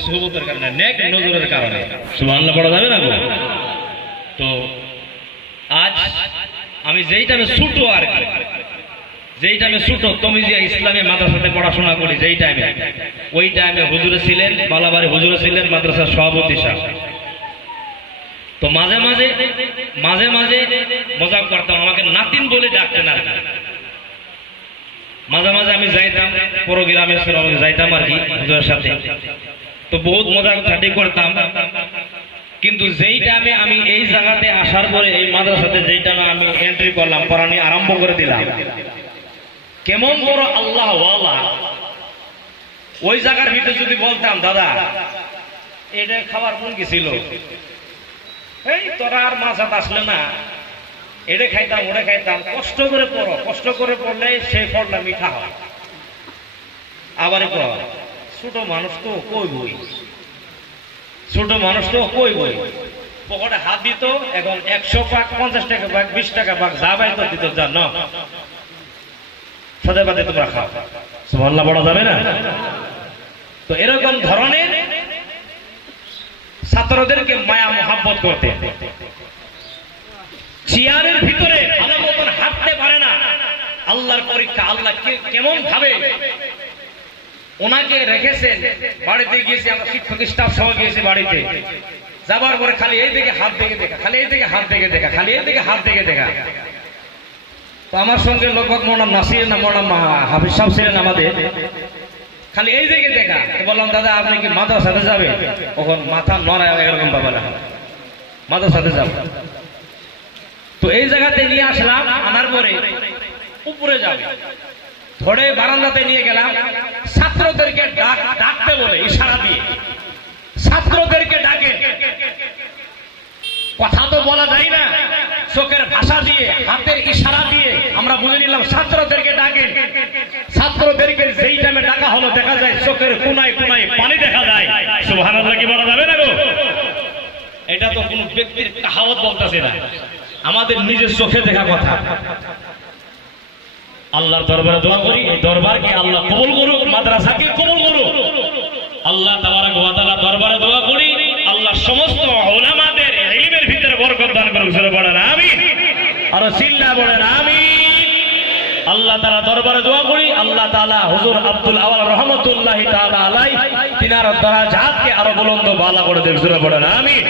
সুবতের কারণে নেক নজরের কারণে সুবহানাল্লাহ পড়া যাবে না গো। তো আজ আমি যেই টাইমে ছুটো আর যেই টাইমে ছুটো তুমি যে ইসলামী মাদ্রাসাতে পড়াশোনা করি যেই টাইমে ওই টাইমে হুজুরে ছিলেন বালাবাড়ি হুজুরে ছিলেন মাদ্রাসার সভাপতি সাহেব। তো মাঝে মাঝে মজাক করতাম, আমাকে নাতিন বলে ডাকতেন আর মাঝে মাঝে আমি যাইতাম প্রোগ্রামে যাইতাম আর কি হুজুরের সাথে। তো বহুত মজা ঠাটি করতাম, কিন্তু যেই টাইমে আমি এই জায়গাতে আসার পরে এই মাদ্রাসাতে যেই টাইমে আমি এন্ট্রি করলাম পড়ানি আরম্ভ করে দিলাম, কেমন বড় আল্লাহ ওয়ালা। ওই জায়গার ভিতরে যদি বলতাম দাদা এটা খাবার কোন কি ছিল, এই তোরা আর মাঝাত আসলে না, এটা খাইতাম ওটা খাইতাম, কষ্ট করে পড়ো, কষ্ট করে পড়লে সেই ফলটা মিঠা হয়। আবার ছোট মানুষ তো কই বই, ছোট মানুষ তো কই বই, পকেটে হাত দিত, এখন 100 ভাগ 50 টাকা ভাগ 20 টাকা ভাগ যা পাই তো দিত, জান সাথে পাতে তোমরা খাও, সুবহানাল্লাহ বলা যাবে না। তো এরকম ধরনের ছাত্রদেরকে মায়া মোহাব্বত করতে, চেয়ারের ভিতরে ভালো মতন হাঁটতে পারে না, আল্লাহর পরীক্ষা, আল্লাহ কেমন ভাবে ওনাকে রেখেছেন। বাড়িতে গিয়েছি আমরা শিক্ষক স্টাফ সহ গিয়েছি বাড়িতে, যাবার পরে খালি এই দিকে হাত দেখে দেখা, খালি এই দিকে হাত দেখে দেখা, খালি এই দিকে হাত দেখে দেখা। তো আমার সঙ্গে লোকবাক মৌলানা নাসির না মৌলানা হাফিজ সাহেব ছিলেন আমাদের, খালি এই দিকে দেখা। বললাম দাদা আপনি কি মাদ্রাসাতে যাবে, তখন মাথা নড়ায় এরকম বাবা না, মাদ্রাসাতে যাব। তো এই জায়গাতে নিয়ে আসলাম, আনার পরে উপরে যাবে ধরে বারান্দাতে নিয়ে গেলাম, ছাত্রদেরকে ডাকতে বলে ইশারা দিয়ে, ছাত্রদেরকে ডাকে, কথা তো বলা যায় না, চোখের ভাষা দিয়ে হাতের ইশারা দিয়ে আমরা বুঝে নিলাম ছাত্রদেরকে ডাকে। ছাত্রদেরকে যেই টাইমে ডাকা হলো দেখা যায় চোখের কোনায় কোনায় পানি দেখা যায়, সুবহানাল্লাহ কি বলা যাবে না গো। এটা তো কোনো ব্যক্তির কাহাওয়াত বলতেছে না, আমাদের নিজের চোখে দেখা কথা। আল্লাহর দরবারে দোয়া করি, এই দরবারকে আল্লাহ কবুল করুক, মাদ্রাসাকে কবুল করুক। আল্লাহ তাবারক ওয়া তাআলা দরবারে দোয়া করি আল্লাহ সমস্ত উলামাদের ইলমের ভিতরে বরকত দান করুক, জোরে বলেন আমিন, আর চিল্লা বলেন আমিন। আল্লাহ তাআলা দরবারে দোয়া করি আল্লাহ তাআলা হুজুর আব্দুল আওয়াল রহমাতুল্লাহি তাআলা আলাইহি তিনার দরাজাতকে আরো বুলন্দ বালা করে দেন, জোরে বলেন আমিন।